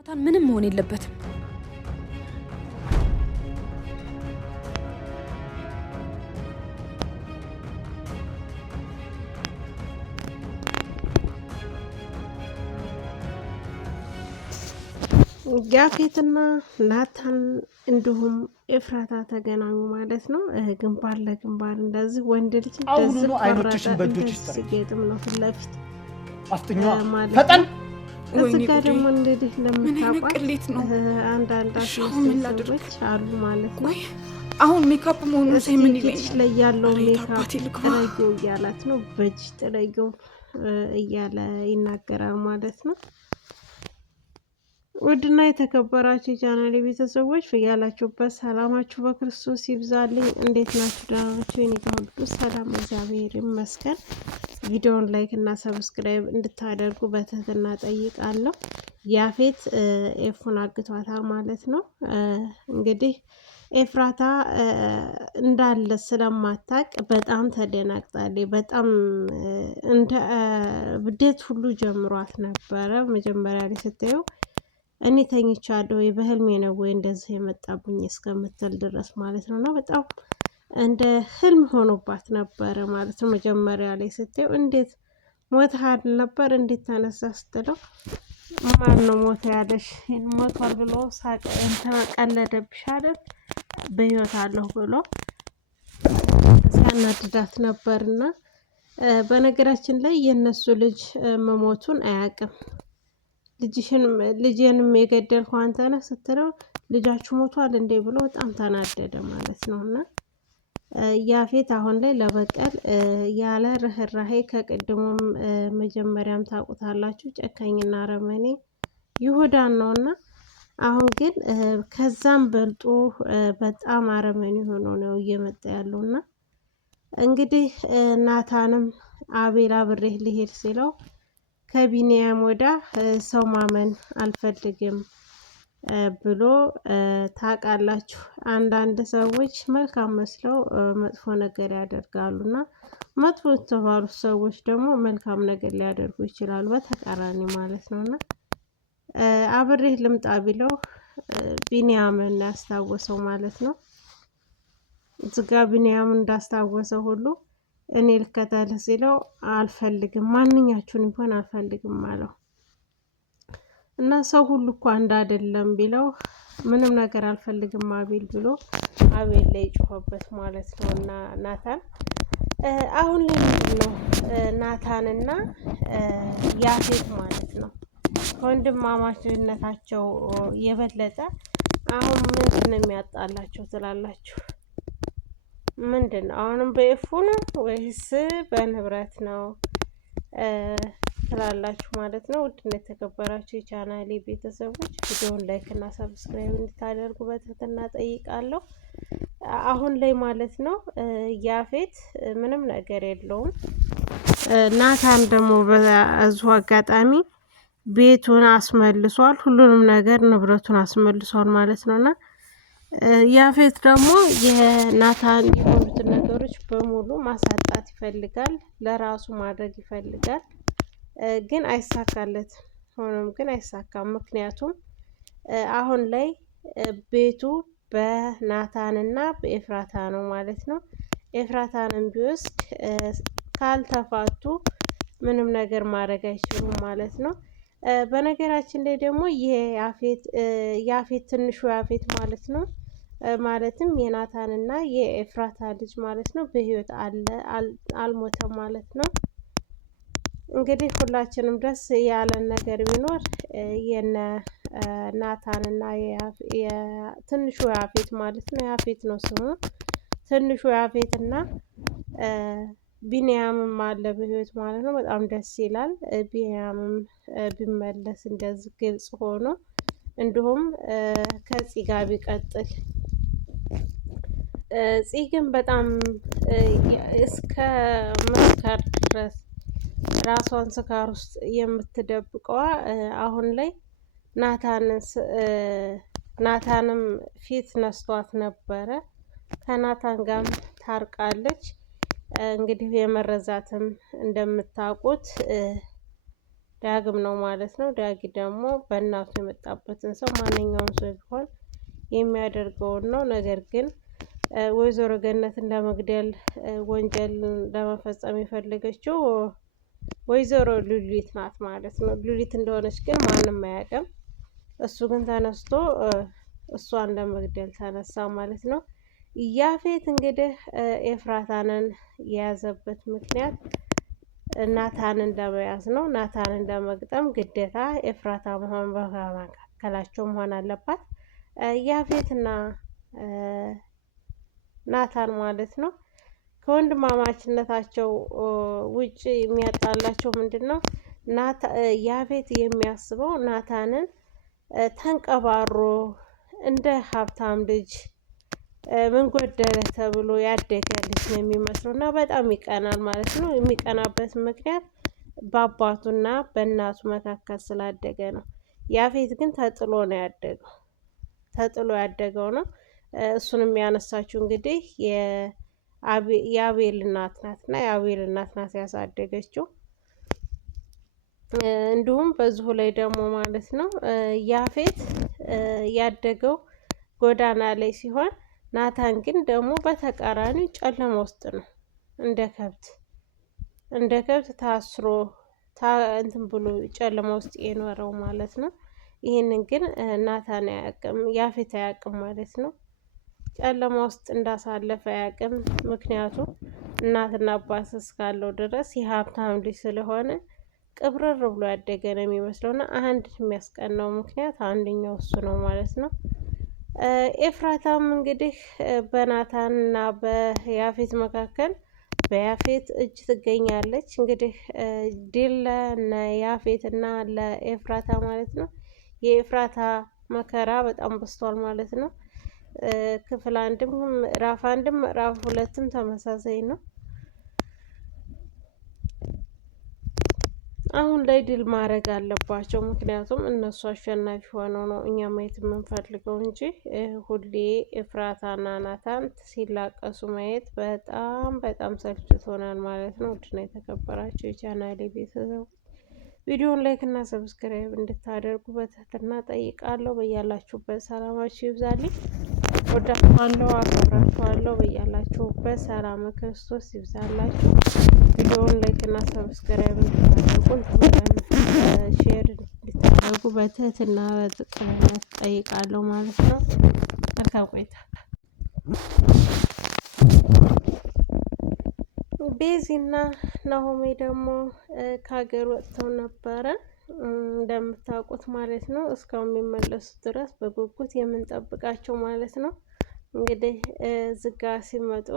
ናታን ምንም መሆን የለበትም። ያፌትና ናታን እንዲሁም ኤፍራታ ተገናኙ ማለት ነው። ግንባር ለግንባር እንደዚህ ወንድ ልጅ እንደዚህ አይኖችሽን በእጆች ሲገጥም ነው ፊት ለፊት ፈጠን። እዚህ ጋር ደግሞ እንግዲህ እንደምታውቋት አንዳንድ ሰዎች አሉ ማለት ነው። አሁን ሜካፕ መሆኑን ሳይ ምን ይለኛል? ላይ ያለው ሜካፕ ጥረጊው እያላት ነው። በእጅ ጥረጊው እያለ ይናገራል ማለት ነው። ውድና የተከበራችሁ የቻናሌ ቤተሰቦች ያላችሁበት ሰላማችሁ በክርስቶስ ይብዛልኝ። እንዴት ናችሁ? ደህና ናችሁ? እኔ ጋር ሁሉ ሰላም እግዚአብሔር ይመስገን። ቪዲዮውን ላይክ እና ሰብስክራይብ እንድታደርጉ በትህትና ጠይቃለሁ። ያፌት ኤፉን አግቷታል ማለት ነው። እንግዲህ ኤፍራታ እንዳለ ስለማታቅ በጣም ተደናግጣለች። በጣም እንደ ብደት ሁሉ ጀምሯት ነበረ መጀመሪያ ላይ ስታየው እኔ ተኝቻለሁ ወይ በህልሜ ነው ወይ እንደዚህ የመጣብኝ እስከምትል ድረስ ማለት ነው። እና በጣም እንደ ህልም ሆኖባት ነበረ ማለት ነው። መጀመሪያ ላይ ስትየው እንዴት ሞተሃል ነበር እንዴት ተነሳ ስትለው ማን ነው ሞተ ያለሽ? ሞቷል ብሎ ሳቀ እንትና ቀለደብሽ አይደል በህይወት አለሁ ብሎ ሲያናድዳት ነበርና በነገራችን ላይ የነሱ ልጅ መሞቱን አያውቅም። ልጄንም የገደልከው አንተ ነህ ስትለው ልጃችሁ ሞቷል እንዴ ብሎ በጣም ተናደደ ማለት ነው። እና ያፌት አሁን ላይ ለበቀል ያለ ርህራሄ ከቅድሙም መጀመሪያም ታውቁታላችሁ ጨካኝና አረመኔ ይሁዳን ነውና አሁን ግን ከዛም በልጦ በጣም አረመኔ ሆኖ ነው እየመጣ ያለውና እንግዲህ ናታንም አቤል አብሬህ ሊሄድ ሲለው ከቢኒያም ወዳ ሰው ማመን አልፈልግም ብሎ ታውቃላችሁ። አንዳንድ ሰዎች መልካም መስለው መጥፎ ነገር ያደርጋሉና መጥፎ የተባሉት ሰዎች ደግሞ መልካም ነገር ሊያደርጉ ይችላሉ፣ በተቃራኒ ማለት ነውና አብሬህ ልምጣ ቢለው ቢኒያምን ያስታወሰው ማለት ነው። ዝጋ ቢኒያም እንዳስታወሰው ሁሉ እኔ ልከተልህ ሲለው አልፈልግም፣ ማንኛችሁን እንኳን አልፈልግም አለው። እና ሰው ሁሉ እኮ አንድ አይደለም ቢለው ምንም ነገር አልፈልግም አቤል ብሎ አቤል ላይ ጮኸበት ማለት ነው። እና ናታን አሁን ላይ ነው ናታንና ያፌት ማለት ነው ከወንድማማችነታቸው የበለጠ አሁን ምንድን ነው የሚያጣላቸው ትላላችሁ? ምንድን ነው አሁንም በኤፉ ነው ወይስ በንብረት ነው ትላላችሁ ማለት ነው። ውድና የተከበራችሁ የቻናሌ ቤተሰቦች ቪዲዮውን ላይክ እና ሰብስክራይብ እንድታደርጉ በትህትና ጠይቃለሁ። አሁን ላይ ማለት ነው ያፌት ምንም ነገር የለውም። ናታን ደግሞ በዙ አጋጣሚ ቤቱን አስመልሷል፣ ሁሉንም ነገር ንብረቱን አስመልሷል ማለት ነውና ያፌት ደግሞ የናታን የሆኑትን ነገሮች በሙሉ ማሳጣት ይፈልጋል፣ ለራሱ ማድረግ ይፈልጋል፣ ግን አይሳካለትም። ሆኖም ግን አይሳካም። ምክንያቱም አሁን ላይ ቤቱ በናታንና በኤፍራታ ነው ማለት ነው። ኤፍራታንም ቢወስድ ካልተፋቱ ምንም ነገር ማድረግ አይችሉም ማለት ነው። በነገራችን ላይ ደግሞ ያፌት ትንሹ ያፌት ማለት ነው ማለትም የናታን እና የኤፍራታ ልጅ ማለት ነው በህይወት አለ አልሞተም ማለት ነው። እንግዲህ ሁላችንም ደስ ያለን ነገር ቢኖር የነ ናታን እና ትንሹ ያፌት ማለት ነው ያፌት ነው ስሙ ትንሹ ያፌት እና ቢኒያምም አለ በህይወት ማለት ነው። በጣም ደስ ይላል። ቢኒያምም ቢመለስ እንደዚህ ግልጽ ሆኖ እንዲሁም ከዚህ ጋር ቢቀጥል ፂ ግን በጣም እስከ መስከር ድረስ ራሷን ስካር ውስጥ የምትደብቀዋ አሁን ላይ ናታንም ፊት ነስቷት ነበረ። ከናታን ጋር ታርቃለች። እንግዲህ የመረዛትም እንደምታውቁት ዳግም ነው ማለት ነው። ዳጊ ደግሞ በእናቱ የመጣበትን ሰው ማንኛውም ሰው ቢሆን የሚያደርገውን ነው። ነገር ግን ወይዘሮ ገነትን ለመግደል ወንጀል ለመፈጸም የፈለገችው ወይዘሮ ሉሊት ናት ማለት ነው። ሉሊት እንደሆነች ግን ማንም አያውቅም። እሱ ግን ተነስቶ እሷን ለመግደል ተነሳ ማለት ነው። ያፌት እንግዲህ ኤፍራታንን የያዘበት ምክንያት ናታንን ለመያዝ ነው። ናታንን ለመግጠም ግዴታ ኤፍራታ መሆን በመካከላቸው መሆን አለባት። ያፌትና ናታን ማለት ነው። ከወንድማማችነታቸው ውጭ የሚያጣላቸው ምንድን ነው? ያፌት የሚያስበው ናታንን ተንቀባሮ እንደ ሀብታም ልጅ ምን ጎደለ ተብሎ ያደገ ልጅ ነው የሚመስለው እና በጣም ይቀናል ማለት ነው። የሚቀናበት ምክንያት በአባቱና በእናቱ መካከል ስላደገ ነው። ያፌት ግን ተጥሎ ነው ያደገው። ተጥሎ ያደገው ነው። እሱንም ያነሳችው እንግዲህ የአቤል እናት ናት እና የአቤል እናት ናት ያሳደገችው። እንዲሁም በዚሁ ላይ ደግሞ ማለት ነው ያፌት ያደገው ጎዳና ላይ ሲሆን ናታን ግን ደግሞ በተቃራኒው ጨለማ ውስጥ ነው። እንደ ከብት ታስሮ እንትን ብሎ ጨለማ ውስጥ የኖረው ማለት ነው። ይህንን ግን ናታን አያውቅም፣ ያፌት አያውቅም ማለት ነው። ጨለማ ውስጥ እንዳሳለፈ አያውቅም። ምክንያቱም እናትና አባት እስካለው ድረስ የሀብታም ልጅ ስለሆነ ቅብርር ብሎ ያደገ ነው የሚመስለው እና አንድ የሚያስቀናው ምክንያት አንደኛው እሱ ነው ማለት ነው። ኤፍራታም እንግዲህ በናታን እና በያፌት መካከል በያፌት እጅ ትገኛለች። እንግዲህ ድል ለያፌት እና ለኤፍራታ ማለት ነው። የኤፍራታ መከራ በጣም በዝቷል ማለት ነው። ክፍል አንድም ምዕራፍ አንድም ምዕራፍ ሁለትም ተመሳሳይ ነው። አሁን ላይ ድል ማድረግ አለባቸው። ምክንያቱም እነሱ አሸናፊ ሆነው ነው እኛ ማየት የምንፈልገው እንጂ ሁሌ ኤፍራታና ናታን ሲላቀሱ ማየት በጣም በጣም ሰልችቶናል ማለት ነው። ውድና የተከበራቸው የቻናሌ ቤተሰቦች ቪዲዮውን ላይክ እና ሰብስክራይብ እንድታደርጉ በትህትና ጠይቃለሁ። በያላችሁበት ሰላማችሁ ይብዛልኝ። ወዳችኋለሁ፣ አከብራችኋለሁ። በያላችሁበት ሰላም ክርስቶስ ይብዛላችሁ። ቪዲዮውን ላይክ እና ሰብስክራይብ እንድታደርጉ ሼር እንድታደርጉ በትህትና በቅንነት ጠይቃለሁ ማለት ነው። መልካም ቆይታ። ቤዚና ናሆሜ ደግሞ ከሀገር ወጥተው ነበረ እንደምታውቁት ማለት ነው። እስካሁን የሚመለሱ ድረስ በጉጉት የምንጠብቃቸው ማለት ነው። እንግዲህ ዝጋ ሲመጡ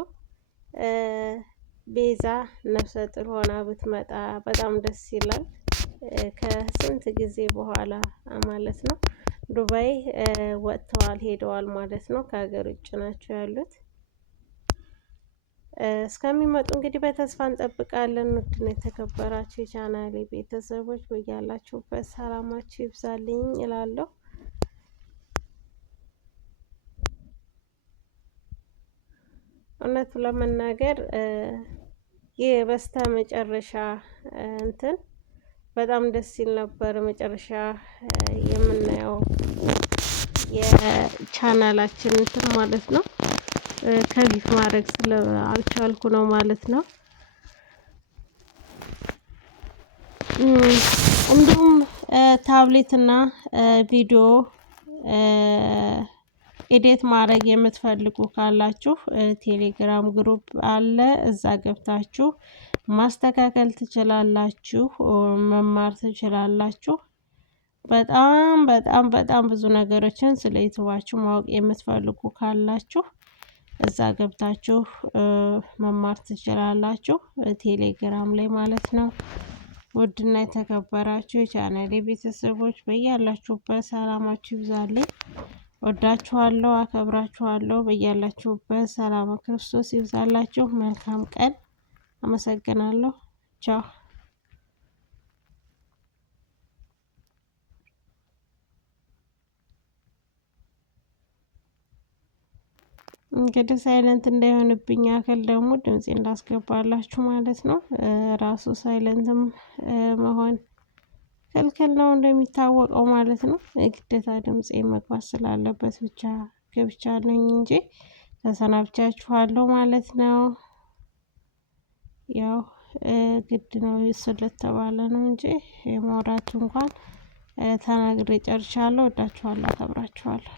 ቤዛ ነፍሰ ጡር ሆና ብትመጣ በጣም ደስ ይላል። ከስንት ጊዜ በኋላ ማለት ነው። ዱባይ ወጥተዋል ሄደዋል ማለት ነው። ከሀገር ውጭ ናቸው ያሉት። እስከሚመጡ እንግዲህ በተስፋ እንጠብቃለን። ውድና የተከበራችሁ የቻናሌ ቤተሰቦች በያላችሁበት ሰላማችሁ ይብዛልኝ እላለሁ። እውነቱ ለመናገር ይህ በስተ መጨረሻ እንትን በጣም ደስ ሲል ነበር። መጨረሻ የምናየው የቻናላችን እንትን ማለት ነው። ከሊፍ ማድረግ ስላልቻልኩ ነው ማለት ነው። እንዲሁም ታብሌት እና ቪዲዮ ኤዲት ማድረግ የምትፈልጉ ካላችሁ ቴሌግራም ግሩፕ አለ። እዛ ገብታችሁ ማስተካከል ትችላላችሁ፣ መማር ትችላላችሁ። በጣም በጣም በጣም ብዙ ነገሮችን ስለ ዩቲዩባችሁ ማወቅ የምትፈልጉ ካላችሁ እዛ ገብታችሁ መማር ትችላላችሁ፣ ቴሌግራም ላይ ማለት ነው። ውድና የተከበራችሁ የቻናሌ ቤተሰቦች በያላችሁበት ሰላማችሁ ይብዛልኝ። ወዳችኋለሁ፣ አከብራችኋለሁ። በያላችሁበት ሰላም ክርስቶስ ይብዛላችሁ። መልካም ቀን። አመሰግናለሁ። ቻው። እንግዲህ ሳይለንት እንዳይሆንብኝ ያክል ደግሞ ድምጽ እንዳስገባላችሁ ማለት ነው። ራሱ ሳይለንትም መሆን ክልክል ነው እንደሚታወቀው ማለት ነው። ግዴታ ድምፄ መግባት ስላለበት ብቻ ገብቻለኝ እንጂ ተሰናብቻችኋለሁ ማለት ነው። ያው ግድ ነው ስለተባለ ነው እንጂ የማውራቱ እንኳን ተናግሬ ጨርሻለሁ። ወዳችኋለሁ፣ አከብራችኋለሁ።